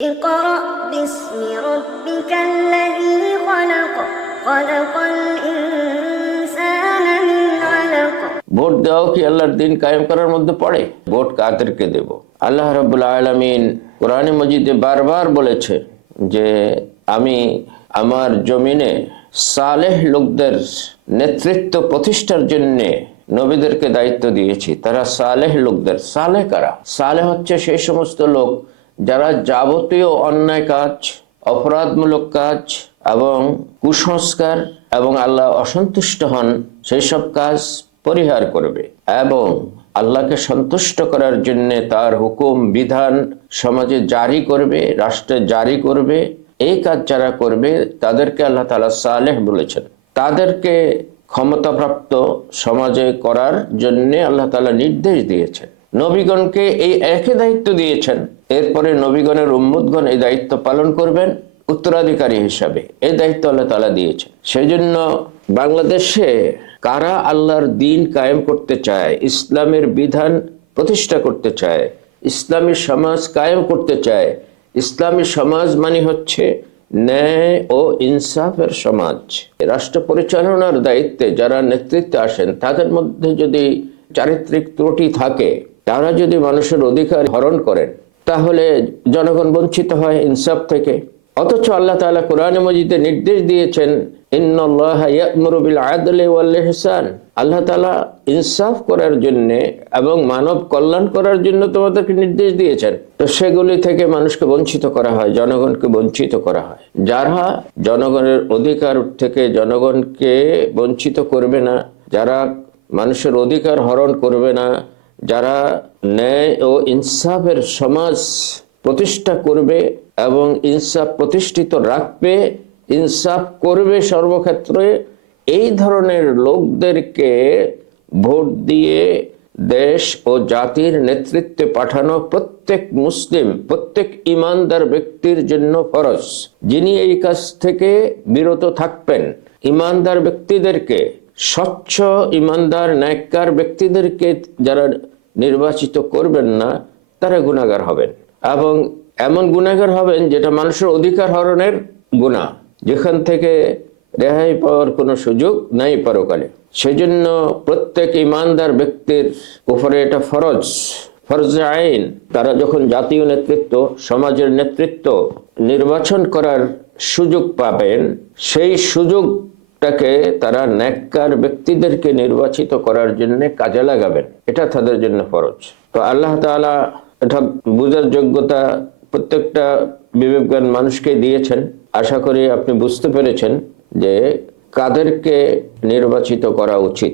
اقرأ باسم ربك الذي خلق خلق الإنسان من علق। Vote দেওয়াও কি আল্লাহর দিন কায়েম করার মধ্যে পড়ে? ভোট কাদেরকে দেব? আল্লাহ রাব্বুল আলামিন কোরআনে মজিদে বারবার বলেছে যে আমি আমার জমিনে সালেহ লোকদের নেতৃত্ব প্রতিষ্ঠার জন্য নবীদেরকে দায়িত্ব দিয়েছি। তারা সালেহ লোকদের, সালেহ কারা? সালেহ হচ্ছে সেই সমস্ত লোক যারা যাবতীয় অন্যায় কাজ, অপরাধমূলক কাজ এবং কুসংস্কার এবং আল্লাহ অসন্তুষ্ট হন সেই সব কাজ পরিহার করবে এবং আল্লাহকে সন্তুষ্ট করার জন্য তার হুকুম বিধান সমাজে জারি করবে, রাষ্ট্রে জারি করবে। এই কাজ যারা করবে তাদেরকে আল্লাহ তাআলা সালেহ বলেছেন। তাদেরকে ক্ষমতাপ্রাপ্ত সমাজে করার জন্য আল্লাহ তাআলা নির্দেশ দিয়েছেন। নবীগণকে এই একই দায়িত্ব দিয়েছেন। এরপরে নবীগণের উম্মতগণ এই দায়িত্ব পালন করবেন উত্তরাধিকারী হিসাবে। এই দায়িত্ব আল্লাহ তাআলা দিয়েছেন। সেই জন্য বাংলাদেশে কারা আল্লাহর দিন কায়েম করতে চায়, ইসলামের বিধান প্রতিষ্ঠা করতে চায়, ইসলামী সমাজ কায়েম করতে চায়। ইসলামী সমাজ মানে হচ্ছে ন্যায় ও ইনসাফের সমাজ। রাষ্ট্র পরিচালনার দায়িত্বে যারা নেতৃত্বে আসেন তাদের মধ্যে যদি চারিত্রিক ত্রুটি থাকে, তারা যদি মানুষের অধিকার হরণ করেন, তাহলে জনগণ বঞ্চিত হয় ইনসাফ থেকে। অথচ আল্লাহ তাআলা কোরআনে মজিদে নির্দেশ দিয়েছেন, ইন্নাল্লাহা ইয়া'মুরু বিল আদলি ওয়াল ইহসান। আল্লাহ তাআলা ইনসাফ করার জন্য এবং মানব কল্যাণ করার জন্য তোমাদেরকে নির্দেশ দিয়েছেন। তো সেগুলি থেকে মানুষকে বঞ্চিত করা হয়, জনগণকে বঞ্চিত করা হয়। যারা জনগণের অধিকার থেকে জনগণকে বঞ্চিত করবে না, যারা মানুষের অধিকার হরণ করবে না, যারা ন্যায় ও ইনসাফের সমাজ প্রতিষ্ঠা করবে এবং ইনসাফ প্রতিষ্ঠিত রাখবে, ইনসাফ করবে সর্বক্ষেত্রে, এই ধরনের লোকদেরকে ভোট দিয়ে দেশ ও জাতির নেতৃত্বে পাঠানো প্রত্যেক মুসলিম, প্রত্যেক ইমানদার ব্যক্তির জন্য ফরজ। যিনি এই কাজ থেকে বিরত থাকবেন, ইমানদার ব্যক্তিদেরকে, স্বচ্ছ ইমানদার ন্যায়কার ব্যক্তিদেরকে যারা নির্বাচিত করবেন না, তারা গুনাহগার হবেন এবং এমন গুনাহগার হবেন যেটা মানুষের অধিকার হরণের গুনাহ, যেখান থেকে রেহাই পাওয়ার কোনো সুযোগ নাই পরকালে। সেজন্য প্রত্যেক ইমানদার ব্যক্তির উপরে এটা ফরজ, ফরজে আইন। তারা যখন জাতীয় নেতৃত্ব, সমাজের নেতৃত্ব নির্বাচন করার সুযোগ পাবেন, সেই সুযোগটাকে তারা নেককার ব্যক্তিদেরকে নির্বাচিত করার জন্য কাজে লাগাবেন। এটা তাদের জন্য ফরজ। তো আল্লাহ তাআলা এটা বুঝার যোগ্যতা প্রত্যেকটা বিবেকবান মানুষকে দিয়েছেন। আশা করি আপনি বুঝতে পেরেছেন যে কাদেরকে নির্বাচিত করা উচিত।